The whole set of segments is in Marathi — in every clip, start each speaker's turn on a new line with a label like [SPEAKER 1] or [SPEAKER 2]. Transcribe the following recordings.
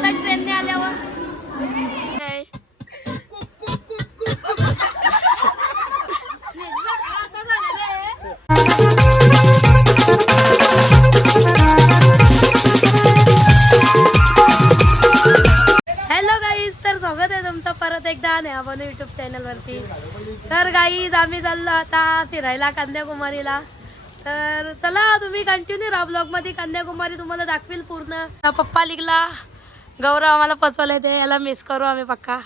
[SPEAKER 1] आता ट्रेनने आल्यावर. हॅलो गाईज तर स्वागत आहे तुमचं परत एकदा नेहाबनू युट्यूब चॅनल वरती. तर गाईज आम्ही चाललो आता फिरायला कन्याकुमारीला. तर चला तुम्ही कंटिन्यू राहा ब्लॉगमध्ये. कन्याकुमारी तुम्हाला दाखवील पूर्ण. पप्पा लिखला गौरव आम्हाला पचवायला येते याला मिस करू आम्ही पक्का.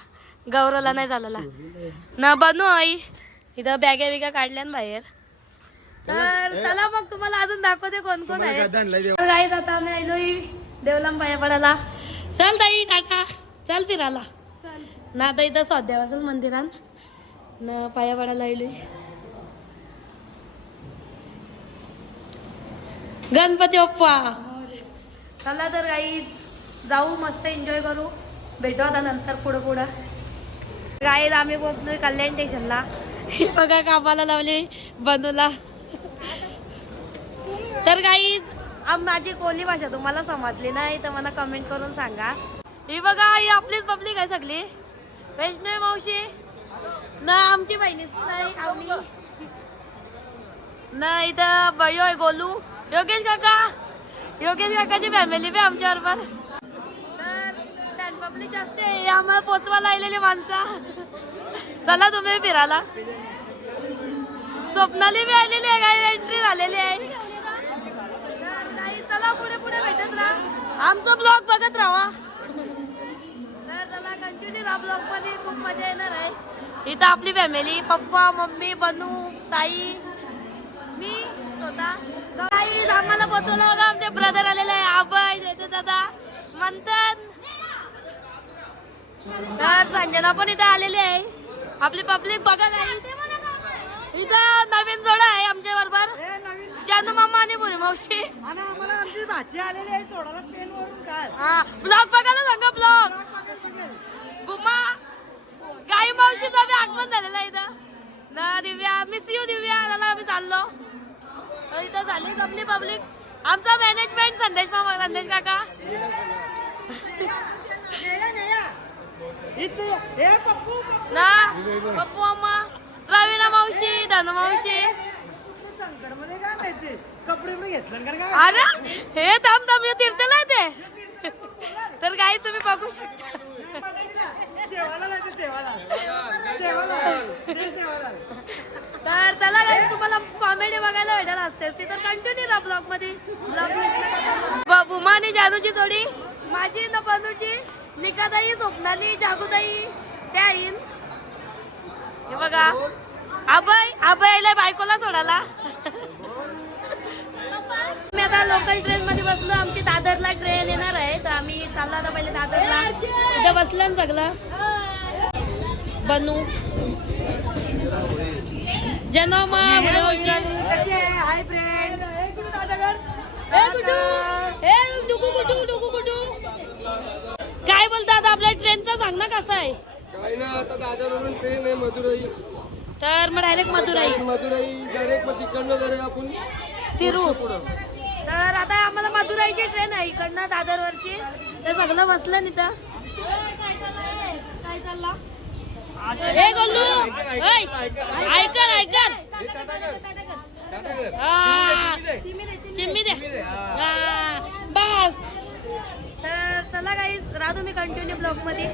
[SPEAKER 1] गौरवला नाही झालेला ना बनू आई. इथं बॅगा बिगा काढल्या ना बाहेर. तर चला मग तुम्हाला अजून दाखवते कोण कोण आहे. तर गाईज आता आम्ही आलोय देवलाम पाया पडायला चल ताई टाटा. चल फिरायला. ना आता इथं स्वाध्याय असेल मंदिरात न पाया पडायला आलोय गणपती बाप्पा. चला तर गाई जाऊ मस्त एन्जॉय करू. भेटू आता नंतर पुढं पुढं. गाईज आम्ही पोहोचलोय कल्याण स्टेशनला हे बघा कामाला लावले बनूला. तर गाई माझी कोली भाषा तुम्हाला समजली नाही तर मला कमेंट करून सांगा. ही बघा ही आपलीच पब्लिक आहे सगळी. वैष्णवी मावशी. ना आमची बहिणीच नाही आम्ही. ना इथं बयो आहे गोलू. योगेश काका. योगेश काकाची फॅमिली बी आमच्या बरोबर जास्त आहे आम्हाला पोचवायला आलेली माणसं. चला तुम्ही फिरायला. स्वप्नाली बी आलेली आहे काही एंट्री झालेली आहे. चला पुढे पुढे भेटत राहा. आमचा ब्लॉग बघत राहा. चला कंटिन्यू राहा ब्लॉगमध्ये खूप मजा येणार आहे. इथं आपली फॅमिली पप्पा मम्मी बनू ताई मी स्वतः. काही आम्हाला पोचवलं. बघा आमचे ब्रदर आलेले आहे आबाई दादा. मंथन. तर संजना पण इथं आलेली आहे. आपली पब्लिक बघा काही इथं नवीन जोडा आहे आमच्या बरोबर जानू मामा आणि बुरी मावशी.
[SPEAKER 2] काय?
[SPEAKER 1] हा ब्लॉग बघायला सांगा ब्लॉग बुमा गाई मावशीचा बी आगमन झालेला आहे इथं. ना दिव्या मिस यू दिव्या त्याला आम्ही चाललो. इथं झालीच आपली पब्लिक आमचा मॅनेजमेंट संदेश मामा संदेश काका. ना पप्पू मामा रवीना मावशी धनु मावशी. अरे हे थांब थांब तीर्थला ते. तर काही तुम्ही बघू शकता. तर चला guys, तुम्हाला कॉमेडी बघायला भेटायला असते. ती तर कंटिन्यू राहा ब्लॉगमध्ये. ब्लॉग बुमा आणि जानूची जोडी. माझी न बनूची निकाताई स्वप्नाली जागूताई त्या येईन हे बघा. आबाई आबाई आलाय बायकोला सोडायला मी आता लोकल ट्रेन मध्ये बसलो. आमची दादरला ट्रेन येणार आहे. तर आम्ही चाललो आता पहिले दादरला. इथं बसलं ना सगळं. बनू. जनमा
[SPEAKER 2] हाय फ्रेंड
[SPEAKER 1] ट्रेनचा सांग ना कसा आहे.
[SPEAKER 3] काही ना आता दादरवरून ट्रेन आहे मदुराई.
[SPEAKER 1] तर मग डायरेक्ट मथुराई
[SPEAKER 3] मदुराई. डायरेक्ट मग तिकडनं जर आपण
[SPEAKER 1] फिरू
[SPEAKER 3] पुढं.
[SPEAKER 1] तर आता आम्हाला मथुराईची ट्रेन आहे इकडनं दादर वरची ते सगळं बसलं नाही तर काय चालला ए गोलू ऐ, ऐकर ऐकर हा, चिम्मी दे. हा, बस. तर चला काही राहा तुम्ही कंटिन्यू ब्लॉगमध्ये.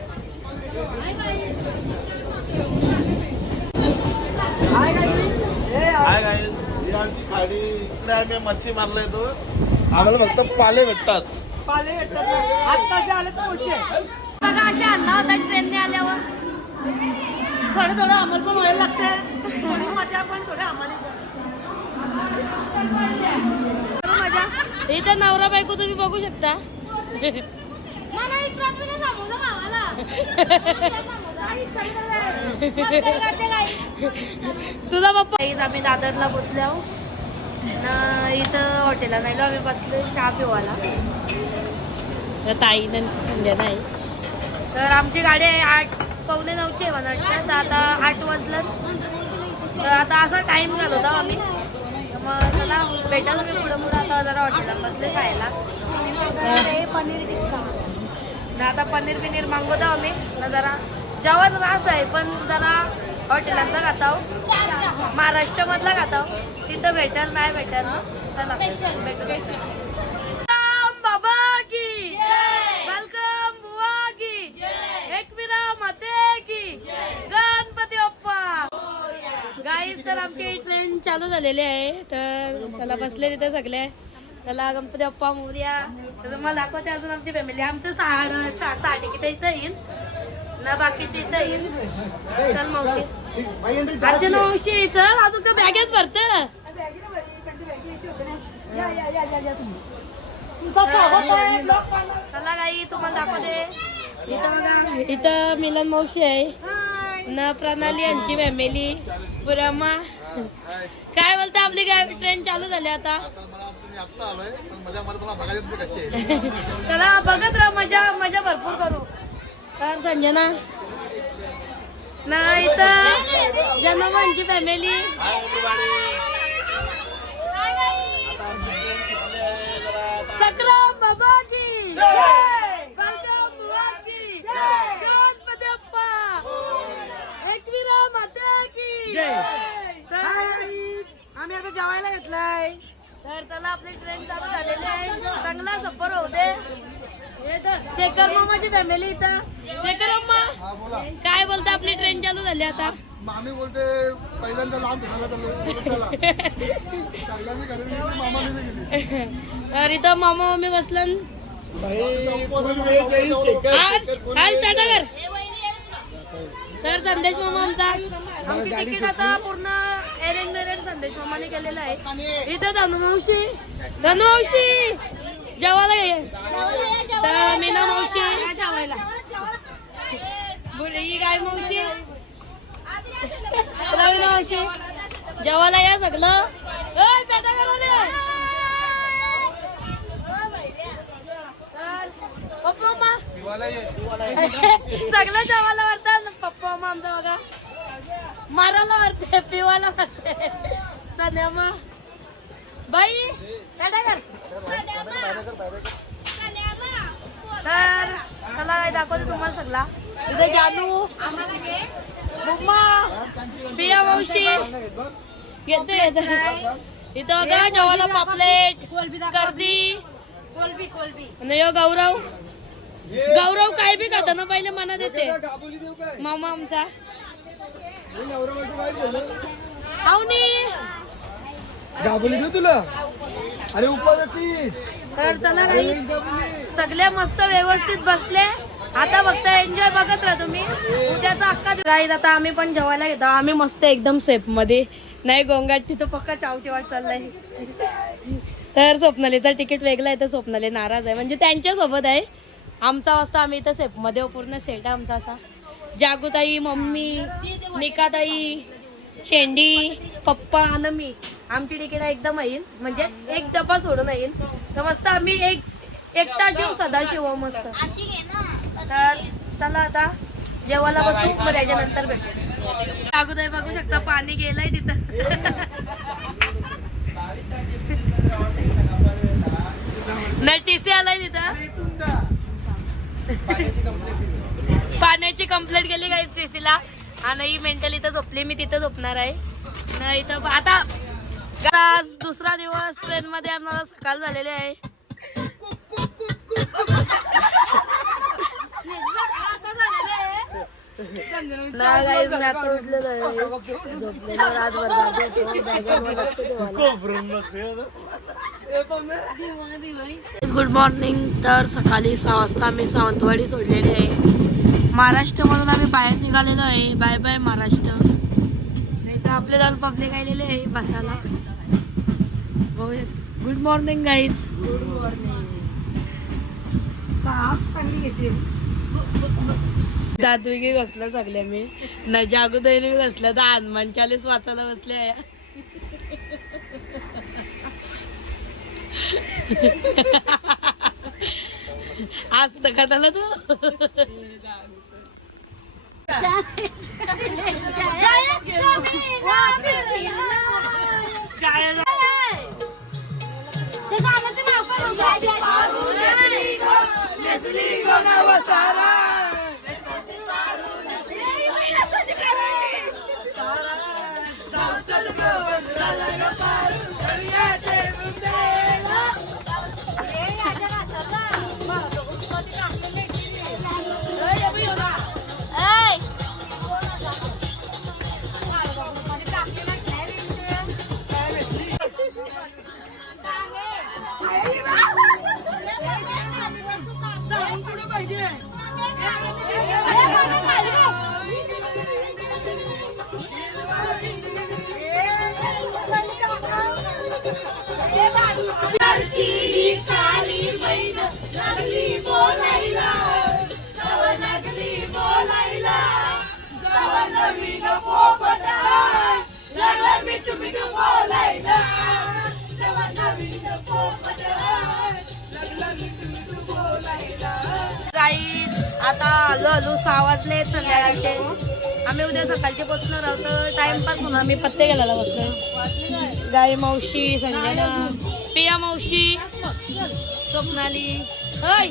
[SPEAKER 4] काय काय ही आमची खाडी. इकडे आम्ही मच्छी मारला येतो आम्हाला फक्त पाले भेटतात.
[SPEAKER 2] पाले भेटतात आत्ताचे आले तर मोठे
[SPEAKER 1] बघा असे आणला होता ट्रेनने आल्यावर.
[SPEAKER 2] थोडं थोडं आम्हाला पण व्हायला लागते थोडी मजा पण थोडे आम्हाला
[SPEAKER 1] मजा. इथं नवरा बायको तुम्ही बघू शकता मला एक रात्री समोसा खावाला तुझा पप्पा आम्ही दादरला बसलो न इथं हॉटेलला नाही आम्ही बसलो चहा पिवाला ताई संजय नाही. तर आमची गाडी आहे आठ पावणे नऊची आहे मला तर आता आठ वाजलं. तर आता असा टाइम घालवतो आम्ही. तर मग चला भेटा तुम्ही पुढं पुढं आता जरा हॉटेलात बसले खायला. तर पनीर टिक्का. ना आता पनीर बिनीर मागवतो आम्ही. ना जरा जेवण रास आहे पण जरा हॉटेलांचा खाताव महाराष्ट्र मधला खाताव तिथं भेटल नाही भेटल. चला भेटू. राम बाबा की. वेलकम बुवा की. एकविरा माते की. गणपती बाप्पा. गाईज तर आमची ट्रेन चालू झालेली आहे. तर चला बसले तिथे सगळे. चला गणपती बाप्पा मोर्या. तर मला दाखवते अजून आमची फॅमिली आमचं सहा सहा तिकीट इथं येईल ना बाकीचे इथं येईल चल मावशी. आजच्या मावशी चल. अजून तर बॅगेच भरते. चला गाई तुम्हाला दाखवते. इथं बघा. इथं मिलन मावशी आहे. न प्रणाली यांची फॅमिली पुरामा. काय बोलता आपली ट्रेन चालू झाली आता?
[SPEAKER 4] आत्ता आलोय पण मजा मला मला बघायला तुम्ही कशी आहे.
[SPEAKER 1] चला बघत राहा मजा मजा भरपूर करू. तर संजना ना इथं जनमांची फॅमिली
[SPEAKER 4] हाय everybody.
[SPEAKER 1] बाबा की की गणपती एकविरा माता की तर
[SPEAKER 2] आम्ही आता जेवायला घेतलाय.
[SPEAKER 1] तर चला आपली ट्रेन चालू झालेली आहे. चांगला सफर दे शेखर मामाची फॅमिली इथं. शेखर मामा काय बोलता आपली ट्रेन चालू झाली आता?
[SPEAKER 4] मामी बोलते पहिल्यांदा लांब
[SPEAKER 1] तर इथं मामा मम्मी बसलं आज आज टाटा कर. तर संदेश मामा आमची तिकीट आता पूर्ण अरेंज मॅरेंज संदेश मामाने केलेलं आहे. इथं धनुमावशी धनुमावशी जेवायला ये. तर मीना मावशी. जेवायला ही काय मावशी. रवीना मावशी जेवायला या सगळं. पप्पा सगळं जेवायला वाटतं पप्पा मम्मा आमचा बघा. मारायला वाटते पिवायला वाटते. सध्या बाई टाटा कर तर चला काय दाखवते तुम्हाला सगळा. इथे जानू बुम्मा पिया मावशी. येते येते. इथं बघा जेवायला पापलेट गर्दी.
[SPEAKER 2] कोलबी कोलबी.
[SPEAKER 1] यो गौरव. गौरव काय बी खाता ना पहिले मनात येते. मामा आमचा.
[SPEAKER 3] गाबोली तुला? अरे उपासाची
[SPEAKER 1] तर चला सगळे मस्त व्यवस्थित बसले. आता फक्त एन्जॉय बघत राहा तुम्ही. उद्याचा अख्खा गाईत आता आम्ही पण जेवायला घेतो आम्ही मस्त एकदम सेफमध्ये. नाही गोंगाट तिथं पक्का चावची वाट चाललाय. तर स्वप्नालीचा तिकीट वेगळा आहे तर स्वप्नाली नाराज आहे. म्हणजे त्यांच्यासोबत आहे. आमचा वाजता आम्ही इथं सेफमध्ये पूर्ण सेट आहे आमचा असा. जागुताई मम्मी निकाताई शेंडी पप्पा आणि मी आमची तिकीट एकदम येईल. म्हणजे एक डबा सोडून येईल. तर मस्त आम्ही एक एकटा जीव सदाशिव मस्त. तर चला आता जेवायला बसू. मग त्याच्यानंतर भेटू. जागुताई बघू शकता पाणी गेलंय तिथं. नाही टीसी आलाय तिथं. पाण्याची कंप्लेंट केली काय सीसीला आणि ही मेंटल इथं झोपली मी तिथं झोपणार आहे. नाही तर आता आज दुसरा दिवस ट्रेन मध्ये आम्हाला सकाळ झालेली आहे. गुड मॉर्निंग तर सकाळी सहा वाजता आम्ही सावंतवाडी सोडलेली आहे. महाराष्ट्रामधून आम्ही बाहेर निघालेलो आहे. Bye bye Maharashtra. नाही तर आपले जाऊन पब्लिक आलेले आहे बसायला. गुड मॉर्निंग गाईज दात वेगळी बसलं सगळे मी. न जागोदयने बसलं. तर हनुमान चालीस वाचायला बसले आहे. आज तर कदाला तू?
[SPEAKER 2] ते गाण्याचं नाव काय
[SPEAKER 1] काही आता आलो आलो सहा वाजले संध्याकाळचे. आम्ही उद्या सकाळचे पोचणार आहोत. टाइमपास म्हणून आम्ही पत्ते गेलेला बसलो गाई मावशी संजना पिया मावशी स्वप्नाली. होय!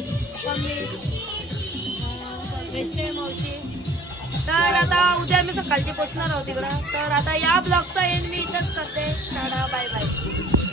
[SPEAKER 1] वैष्णवी मावशी. तर आता उद्या आम्ही सकाळची पोचणार आहोत तिकडं तर आता या ब्लॉगचा एंड मी इथंच करते. Tata bye bye.